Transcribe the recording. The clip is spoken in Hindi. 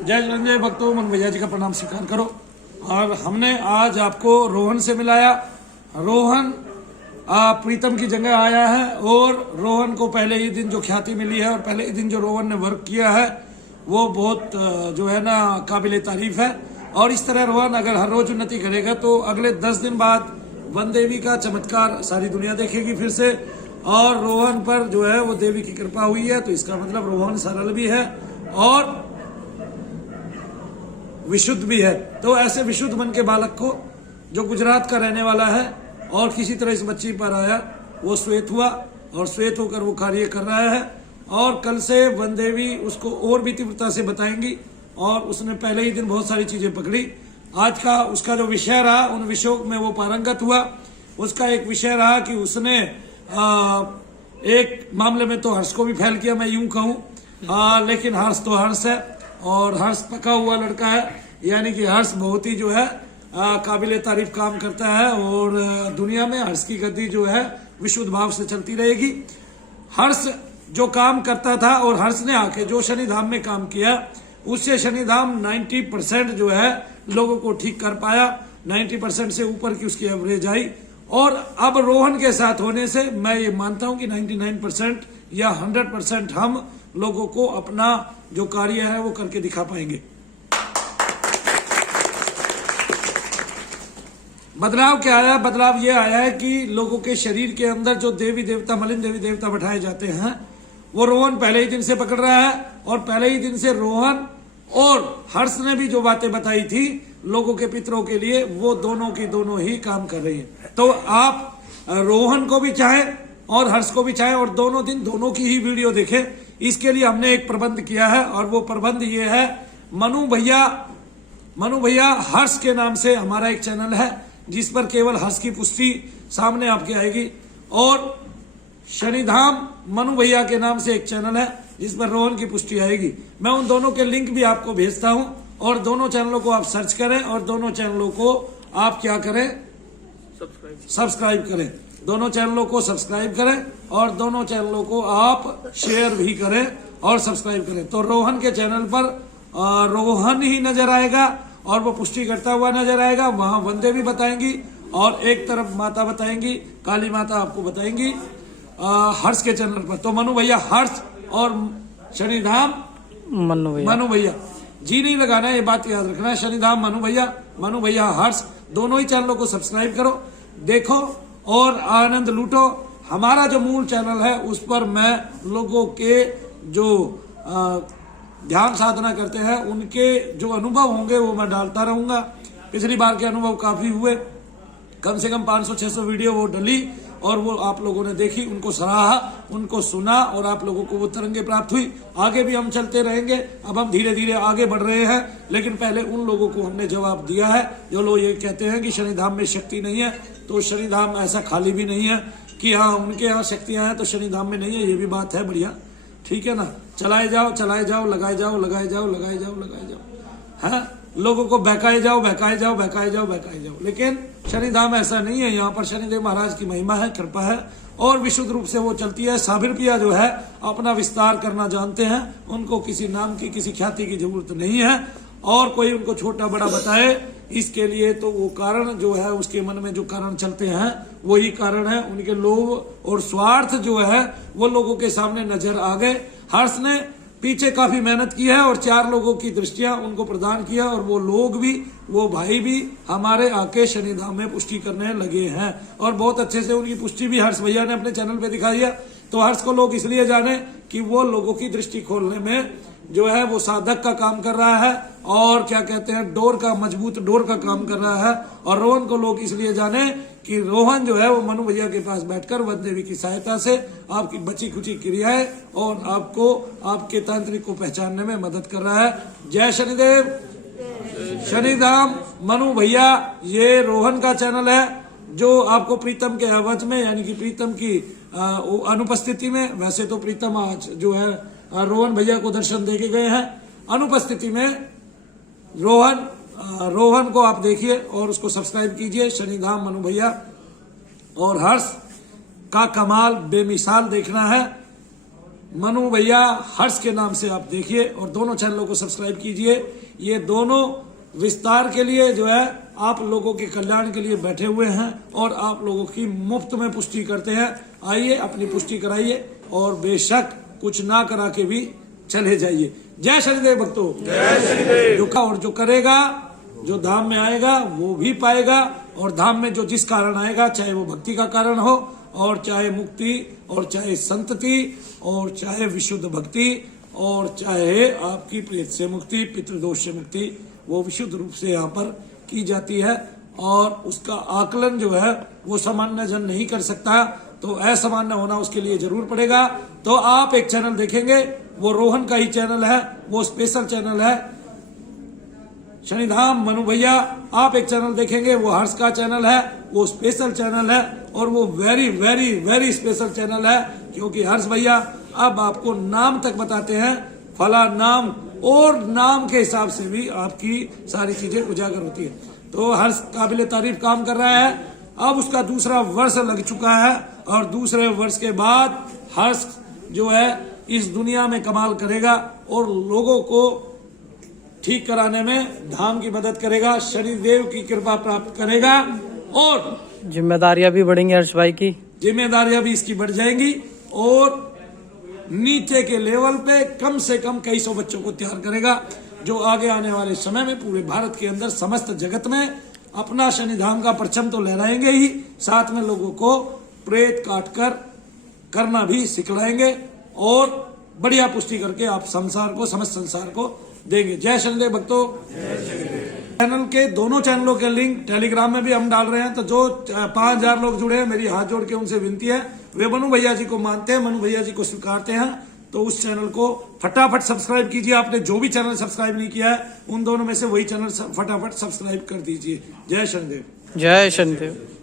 जय संजय भक्तों, मन भैया जी का प्रणाम स्वीकार करो। और हमने आज आपको रोहन से मिलाया। रोहन प्रीतम की जगह आया है और रोहन को पहले ही दिन जो ख्याति मिली है और पहले ही दिन जो रोहन ने वर्क किया है वो बहुत जो है ना काबिले तारीफ है। और इस तरह रोहन अगर हर रोज उन्नति करेगा तो अगले 10 दिन बाद वन देवी का चमत्कार सारी दुनिया देखेगी फिर से। और रोहन पर जो है वो देवी की कृपा हुई है, तो इसका मतलब रोहन सरल भी है और विशुद्ध भी है। तो ऐसे विशुद्ध मन के बालक को जो गुजरात का रहने वाला है और किसी तरह इस बच्ची पर आया, वो श्वेत हुआ और श्वेत होकर वो कार्य कर रहा है। और कल से वन देवी उसको और भी तीव्रता से बताएंगी और उसने पहले ही दिन बहुत सारी चीजें पकड़ी। आज का उसका जो विषय रहा, उन विषयों में वो पारंगत हुआ। उसका एक विषय रहा कि उसने एक मामले में तो हर्ष को भी फैल किया, मैं यूं कहूं, लेकिन हर्ष तो हर्ष है और हर्ष पका हुआ लड़का है, यानी कि हर्ष बहुत ही जो है काबिले तारीफ काम करता है और दुनिया में हर्ष की गद्दी जो है विशुद्ध भाव से चलती रहेगी। हर्ष जो काम करता था और हर्ष ने आके जो शनिधाम में काम किया उससे शनिधाम 90% जो है लोगों को ठीक कर पाया। 90% से ऊपर की उसकी एवरेज आई और अब रोहन के साथ होने से मैं ये मानता हूं कि 99% या 100% हम लोगों को अपना जो कार्य है वो करके दिखा पाएंगे। बदलाव क्या आया? बदलाव ये आया है कि लोगों के शरीर के अंदर जो देवी देवता, मलिन देवी देवता बैठाए जाते हैं वो रोहन पहले ही दिन से पकड़ रहा है। और पहले ही दिन से रोहन और हर्ष ने भी जो बातें बताई थी लोगों के पितरों के लिए, वो दोनों की दोनों ही काम कर रही है। तो आप रोहन को भी चाहें और हर्ष को भी चाहें और दोनों दिन दोनों की ही वीडियो देखें। इसके लिए हमने एक प्रबंध किया है और वो प्रबंध ये है, मनु भैया हर्ष के नाम से हमारा एक चैनल है जिस पर केवल हर्ष की पुष्टि सामने आपके आएगी। और शनिधाम मनु भैया के नाम से एक चैनल है जिस पर रोहन की पुष्टि आएगी। मैं उन दोनों के लिंक भी आपको भेजता हूं और दोनों चैनलों को आप सर्च करें और दोनों चैनलों को आप क्या करें, सब्सक्राइब करें। दोनों चैनलों को सब्सक्राइब करें और दोनों चैनलों को आप शेयर भी करें और सब्सक्राइब करें। तो रोहन के चैनल पर रोहन ही नजर आएगा और वो पुष्टि करता हुआ नजर आएगा। वहां वंदे भी बताएंगी और एक तरफ माता बताएंगी, काली माता आपको बताएंगी हर्ष के चैनल पर। तो मनु भैया हर्ष और शनिधाम मनु भैया जी नहीं लगाना है, ये बात याद रखना है। शनिधाम मनु भैया हर्ष, दोनों ही चैनलों को सब्सक्राइब करो, देखो और आनंद लूटो। हमारा जो मूल चैनल है उस पर मैं लोगों के जो ध्यान साधना करते हैं उनके जो अनुभव होंगे वो मैं डालता रहूंगा। पिछली बार के अनुभव काफी हुए, कम से कम 500-600 वीडियो वो डली और वो आप लोगों ने देखी, उनको सराहा, उनको सुना और आप लोगों को वो तरंगे प्राप्त हुई। आगे भी हम चलते रहेंगे। अब हम धीरे धीरे आगे बढ़ रहे हैं, लेकिन पहले उन लोगों को हमने जवाब दिया है जो लोग ये कहते हैं कि शनिधाम में शक्ति नहीं है। तो शनिधाम ऐसा खाली भी नहीं है कि हाँ उनके यहाँ शक्तियां हैं तो शनिधाम में नहीं है, ये भी बात है। बढ़िया, ठीक है ना, चलाए जाओ, लगाए जाओ, है लोगों को बहकाए जाओ। लेकिन शनिधाम ऐसा नहीं है। यहाँ पर शनिदेव महाराज की महिमा है, कृपा है और विशुद्ध रूप से वो चलती है। साबिर पिया जो है अपना विस्तार करना जानते हैं, उनको किसी नाम की, किसी ख्याति की जरूरत नहीं है और कोई उनको छोटा बड़ा बताए इसके लिए तो वो कारण जो है उसके मन में जो कारण चलते हैं वही कारण है। उनके लोभ और स्वार्थ जो है वो लोगों के सामने नजर आ गए। हर्ष ने पीछे काफी मेहनत की है और 4 लोगों की दृष्टियां उनको प्रदान किया और वो लोग भी, वो भाई भी हमारे आके शनिधाम में पुष्टि करने लगे हैं और बहुत अच्छे से उनकी पुष्टि भी हर्ष भैया ने अपने चैनल पे दिखा दिया। तो हर्ष को लोग इसलिए जाने कि वो लोगों की दृष्टि खोलने में जो है वो साधक का काम कर रहा है और क्या कहते हैं डोर का, मजबूत डोर का काम कर रहा है। और रोहन को लोग इसलिए जाने कि रोहन जो है वो मनु भैया के पास बैठकर वन देवी की सहायता से आपकी बची खुची क्रियाएं और आपको आपके तांत्रिक को पहचानने में मदद कर रहा है। जय शनिदेव, शनिधाम मनु भैया, ये रोहन का चैनल है जो आपको प्रीतम के आवाज में, यानी कि प्रीतम की अनुपस्थिति में, वैसे तो प्रीतम आज जो है रोहन भैया को दर्शन देके गए हैं, अनुपस्थिति में रोहन को आप देखिए और उसको सब्सक्राइब कीजिए। शनिधाम मनु भैया और हर्ष का कमाल बेमिसाल देखना है। मनु भैया हर्ष के नाम से आप देखिए और दोनों चैनलों को सब्सक्राइब कीजिए। ये दोनों विस्तार के लिए जो है आप लोगों के कल्याण के लिए बैठे हुए हैं और आप लोगों की मुफ्त में पुष्टि करते हैं। आइए अपनी पुष्टि कराइए और बेशक कुछ ना करा के भी चले जाइए। जय शनिदेव भक्तों, जय शनिदेव। और जो करेगा, जो धाम में आएगा वो भी पाएगा, और धाम में जो जिस कारण आएगा, चाहे वो भक्ति का कारण हो और चाहे मुक्ति और चाहे संतति और चाहे विशुद्ध भक्ति और चाहे आपकी प्रेत से मुक्ति, पितृदोष से मुक्ति, वो विशुद्ध रूप से यहाँ पर की जाती है। और उसका आकलन जो है वो सामान्य जन नहीं कर सकता, तो असामान्य होना उसके लिए जरूर पड़ेगा। तो आप एक चैनल देखेंगे, वो रोहन का ही चैनल है, वो स्पेशल चैनल है शनिधाम मनु भैया। आप एक चैनल देखेंगे, वो हर्ष का चैनल है, वो स्पेशल चैनल है और वो very very very special channel है, क्योंकि हर्ष भैया अब आपको नाम तक बताते हैं, फला नाम, और नाम के हिसाब से भी आपकी सारी चीजें उजागर होती है। तो हर्ष काबिल तारीफ काम कर रहा है। अब उसका दूसरा वर्ष लग चुका है और दूसरे वर्ष के बाद हर्ष जो है इस दुनिया में कमाल करेगा और लोगों को ठीक कराने में धाम की मदद करेगा, शनिदेव की कृपा प्राप्त करेगा और जिम्मेदारियां भी बढ़ेंगी हर्ष भाई की, जिम्मेदारियां भी इसकी बढ़ जाएंगी और नीचे के लेवल पे कम से कम कई सौ बच्चों को तैयार करेगा, जो आगे आने वाले समय में पूरे भारत के अंदर समस्त जगत में अपना शनिधाम का परचम तो लहराएंगे ही, साथ में लोगों को प्रेत काट कर करना भी सिखलाएंगे और बढ़िया पुष्टि करके आप संसार को, समस्त संसार को देंगे। जय शनिदेव भक्तों। चैनल के दोनों चैनलों के लिंक टेलीग्राम में भी हम डाल रहे हैं, तो जो 5000 लोग जुड़े हैं, मेरी हाथ जोड़ के उनसे विनती है, वे मनु भैया जी को मानते हैं, मनु भैया जी को स्वीकारते हैं, तो उस चैनल को फटाफट सब्सक्राइब कीजिए। आपने जो भी चैनल सब्सक्राइब नहीं किया है, उन दोनों में से वही चैनल फटाफट सब्सक्राइब कर दीजिए। जय शनिदेव। जय शनिदेव।